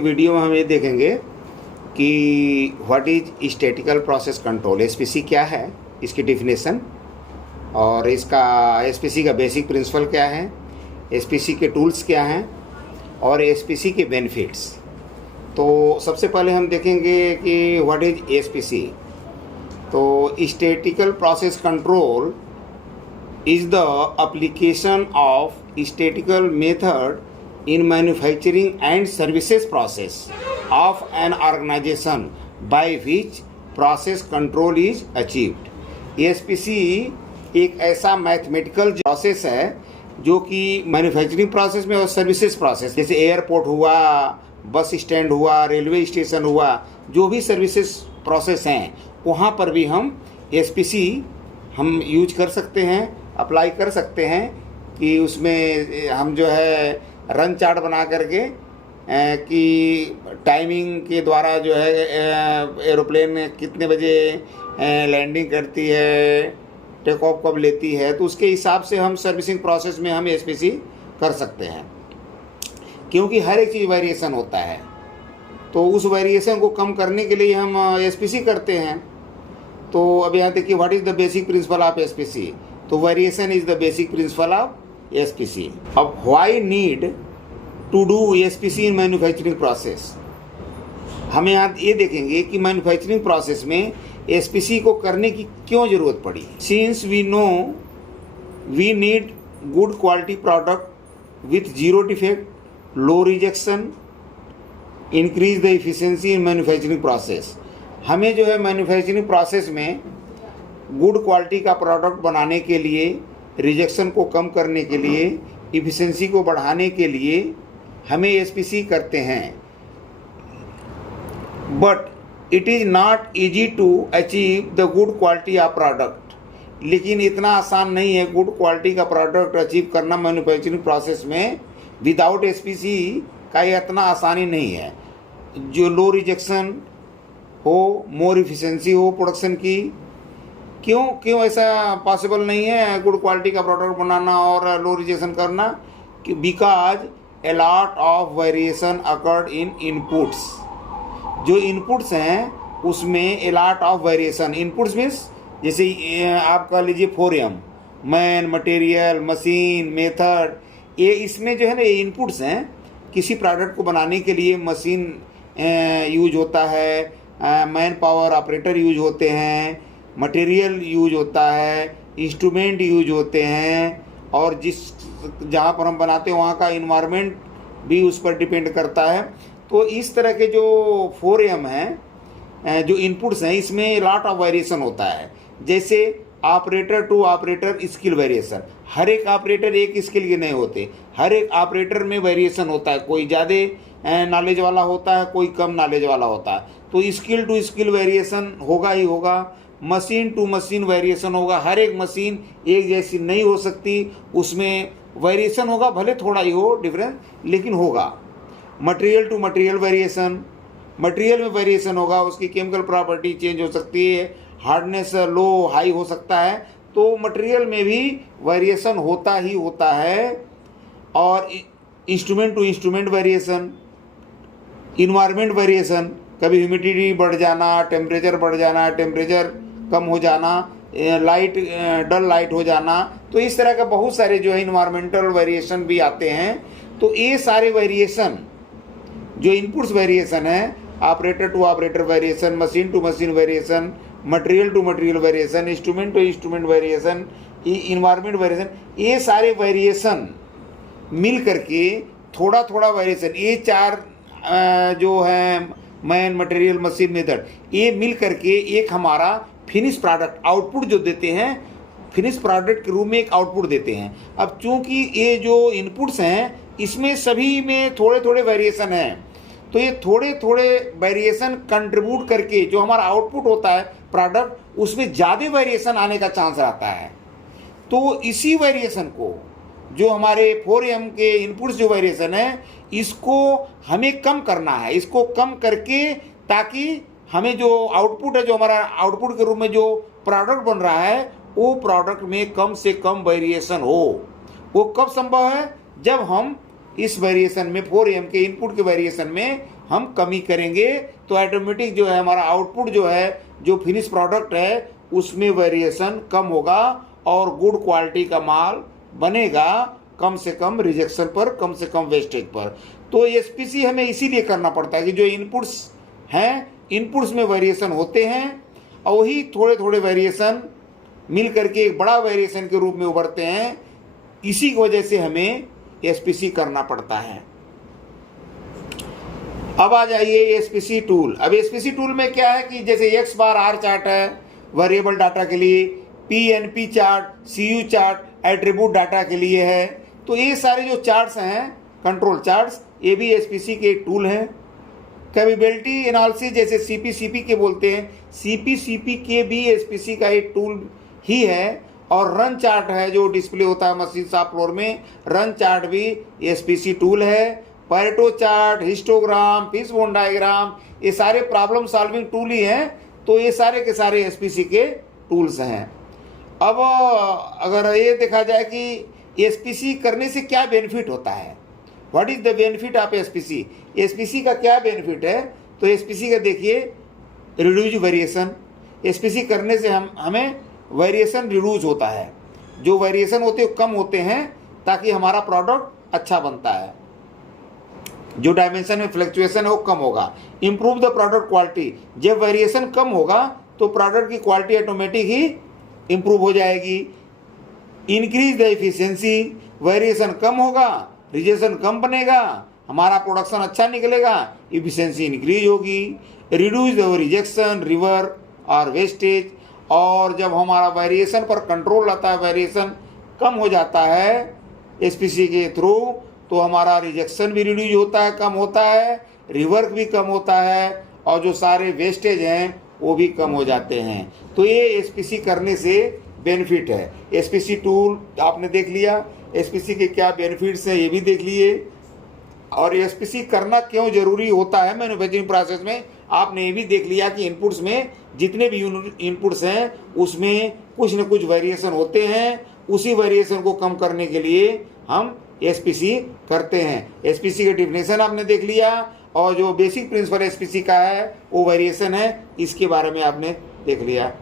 के वीडियो में हम ये देखेंगे कि what is statistical process control, SPC क्या है, इसकी डेफिनेशन और इसका एसपीसी का बेसिक प्रिंसिपल क्या है, एसपीसी के टूल्स क्या हैं और एसपीसी के बेनिफिट्स। तो सबसे पहले हम देखेंगे कि व्हाट इज एसपीसी। तो statistical process control is the application of statistical method in manufacturing and services process of an organization by which process control is achieved। ASPC एक ऐसा मैथमेटिकल प्रोसेस है जो कि मैन्युफैक्चरिंग प्रोसेस में और services process, जैसे airport हुआ, bus stand हुआ, रेलवे स्टेशन हुआ, जो भी सर्विसेज प्रोसेस हैं वहाँ पर भी हम ASPC हम यूज कर सकते हैं, अप्लाई कर सकते हैं कि उसमें हम जो है रन चार्ट बना करके कि टाइमिंग के द्वारा जो है एरोप्लेन कितने बजे लैंडिंग करती है, टेक ऑफ कब लेती है, तो उसके हिसाब से हम सर्विसिंग प्रोसेस में हम एसपीसी कर सकते हैं। क्योंकि हर एक चीज़ वेरिएशन होता है, तो उस वेरिएशन को कम करने के लिए हम एसपीसी करते हैं। तो अब यहाँ देखिए what is the basic principle of SPC. तो variation is the basic principle of SPC. अब why need to do SPC in manufacturing process, हमें यहाँ ये देखेंगे कि मैन्युफैक्चरिंग प्रोसेस में एसपीसी को करने की क्यों ज़रूरत पड़ी। Since we know we need good quality product with zero defect, low rejection, increase the efficiency in manufacturing process. हमें जो है मैन्युफैक्चरिंग प्रोसेस में गुड क्वालिटी का प्रोडक्ट बनाने के लिए, रिजेक्शन को कम करने के लिए, इफिशिएंसी को बढ़ाने के लिए हमें एसपीसी करते हैं। But it is not easy to achieve the good quality of product. लेकिन इतना आसान नहीं है गुड क्वालिटी का प्रोडक्ट अचीव करना मैन्युफैक्चरिंग प्रोसेस में विदाउट एसपीसी का, ये इतना आसानी नहीं है। जो लो रिजेक्शन हो, मोर इफिशिएंसी हो प्रोडक्शन की, क्यों ऐसा पॉसिबल नहीं है गुड क्वालिटी का प्रोडक्ट बनाना और लो रिजेक्शन करना? Because a lot of variation occurred in inputs. जो इनपुट्स हैं उसमें a lot of variation. Inputs means जैसे आप कह लीजिए 4M, man, material, machine, method, ये इसमें जो है ना ये इनपुट्स हैं। किसी प्रोडक्ट को बनाने के लिए मशीन यूज होता है, मैन पावर ऑपरेटर यूज होते हैं, मटेरियल यूज होता है, इंस्ट्रूमेंट यूज होते हैं, और जहाँ पर हम बनाते हैं वहाँ का इन्वायरमेंट भी उस पर डिपेंड करता है। तो इस तरह के जो 4M हैं, जो इनपुट्स हैं, इसमें लॉट ऑफ वेरिएशन होता है। जैसे operator to operator skill variation, हर एक ऑपरेटर एक स्किल के नहीं होते, हर एक ऑपरेटर में वेरिएशन होता है। कोई ज़्यादा नॉलेज वाला होता है, कोई कम नॉलेज वाला होता है, तो स्किल टू स्किल वेरिएशन होगा ही होगा। मशीन टू मशीन वेरिएशन होगा, हर एक मशीन एक जैसी नहीं हो सकती, उसमें वेरिएशन होगा, भले थोड़ा ही हो डिफरेंस, लेकिन होगा। Material to material variation, material में वेरिएशन होगा, उसकी केमिकल प्रॉपर्टी चेंज हो सकती है, हार्डनेस लो हाई हो सकता है, तो मटेरियल में भी वेरिएशन होता ही होता है। और instrument to instrument variation, environment variation, कभी ह्यूमिडिटी बढ़ जाना, टेम्परेचर बढ़ जाना, टेम्परेचर कम हो जाना, लाइट डल लाइट हो जाना, तो इस तरह का बहुत सारे जो है इन्वायरमेंटल वेरिएशन भी आते हैं। तो ये सारे वेरिएशन जो इनपुट्स वेरिएशन है, operator to operator variation, machine to machine variation, material to material variation, instrument to instrument variation, environment variation, ये सारे वेरिएशन मिल करके थोड़ा थोड़ा वेरिएशन, ये चार जो है मैन, मटेरियल, मशीन, मेथड, ये मिल करके एक हमारा फिनिश प्रोडक्ट आउटपुट जो देते हैं, फिनिश प्रोडक्ट के रूप में एक आउटपुट देते हैं। अब चूंकि ये जो इनपुट्स हैं इसमें सभी में थोड़े थोड़े वेरिएशन हैं, तो ये थोड़े थोड़े वेरिएशन कंट्रीब्यूट करके जो हमारा आउटपुट होता है प्रोडक्ट, उसमें ज़्यादा वेरिएशन आने का चांस रहता है। तो इसी वेरिएशन को, जो हमारे 4M के इनपुट्स जो वेरिएशन है, इसको हमें कम करना है। इसको कम करके ताकि हमें जो आउटपुट है, जो हमारा आउटपुट के रूप में जो प्रोडक्ट बन रहा है, वो प्रोडक्ट में कम से कम वेरिएशन हो। वो कब संभव है? जब हम इस वेरिएशन में 4M के इनपुट के वेरिएशन में हम कमी करेंगे तो ऑटोमेटिक जो है हमारा आउटपुट जो है, जो फिनिश प्रोडक्ट है, उसमें वेरिएशन कम होगा और गुड क्वालिटी का माल बनेगा, कम से कम रिजेक्शन पर, कम से कम वेस्टेज पर। तो एसपीसी हमें इसीलिए करना पड़ता है कि जो इनपुट्स हैं, इनपुट्स में वेरिएशन होते हैं और वही थोड़े थोड़े वेरिएशन मिल करके एक बड़ा वेरिएशन के रूप में उभरते हैं। इसी की वजह से हमें एसपीसी करना पड़ता है। अब आ जाइए एसपीसी टूल। अब एसपीसी टूल में क्या है कि जैसे एक्स बार आर चार्ट है वेरिएबल डाटा के लिए, PNP chart, CU chart attribute data के लिए है। तो ये सारे जो चार्ट्स हैं, कंट्रोल चार्ट्स, ये भी एसपीसी के टूल हैं। कैपेबिलिटी एनालिसिस जैसे सीपीसीपी के बोलते हैं, सीपीसीपी के भी एसपीसी का एक टूल ही है। और रन चार्ट है जो डिस्प्ले होता है मशीन शॉप फ्लोर में, रन चार्ट भी एसपीसी टूल है। Pareto chart, histogram, fishbone diagram, ये सारे प्रॉब्लम सॉल्विंग टूल ही हैं। तो ये सारे के सारे एसपीसी के टूल्स हैं। अब अगर ये देखा जाए कि एसपीसी करने से क्या बेनिफिट होता है, what is the benefit of SPC, SPC का क्या बेनिफिट है, तो एसपीसी का देखिए रिड्यूज वेरिएशन। एसपीसी करने से हमें वेरिएशन रिड्यूज होता है, जो वेरिएशन होते हैं कम होते हैं ताकि हमारा प्रोडक्ट अच्छा बनता है, जो डायमेंशन में फ्लक्चुएशन है वो कम होगा। इम्प्रूव द प्रोडक्ट क्वालिटी, जब वेरिएशन कम होगा तो प्रोडक्ट की क्वालिटी ऑटोमेटिक ही इम्प्रूव हो जाएगी। इंक्रीज द एफिशिएंसी, वेरिएशन कम होगा, रिजेक्शन कम बनेगा, हमारा प्रोडक्शन अच्छा निकलेगा, एफिशिएंसी इंक्रीज होगी। रिड्यूस द रिजेक्शन, रिवर और वेस्टेज, और जब हमारा वेरिएशन पर कंट्रोल रहता है, वेरिएशन कम हो जाता है एसपीसी के थ्रू, तो हमारा रिजेक्शन भी रिड्यूज होता है, कम होता है, रिवर्क भी कम होता है, और जो सारे वेस्टेज हैं वो भी कम हो जाते हैं। तो ये एसपीसी करने से बेनिफिट है। एसपीसी टूल आपने देख लिया, एसपीसी के क्या बेनिफिट्स हैं ये भी देख लिए, और एसपीसी करना क्यों जरूरी होता है मैन्युफैक्चरिंग प्रोसेस में आपने ये भी देख लिया कि इनपुट्स में जितने भी इनपुट्स हैं उसमें कुछ न कुछ वेरिएशन होते हैं। उसी वेरिएशन को कम करने के लिए हम एसपीसी करते हैं। एसपीसी का डिफिनेशन आपने देख लिया, और जो बेसिक प्रिंसिपल एसपीसी का है वो वेरिएशन है, इसके बारे में आपने देख लिया।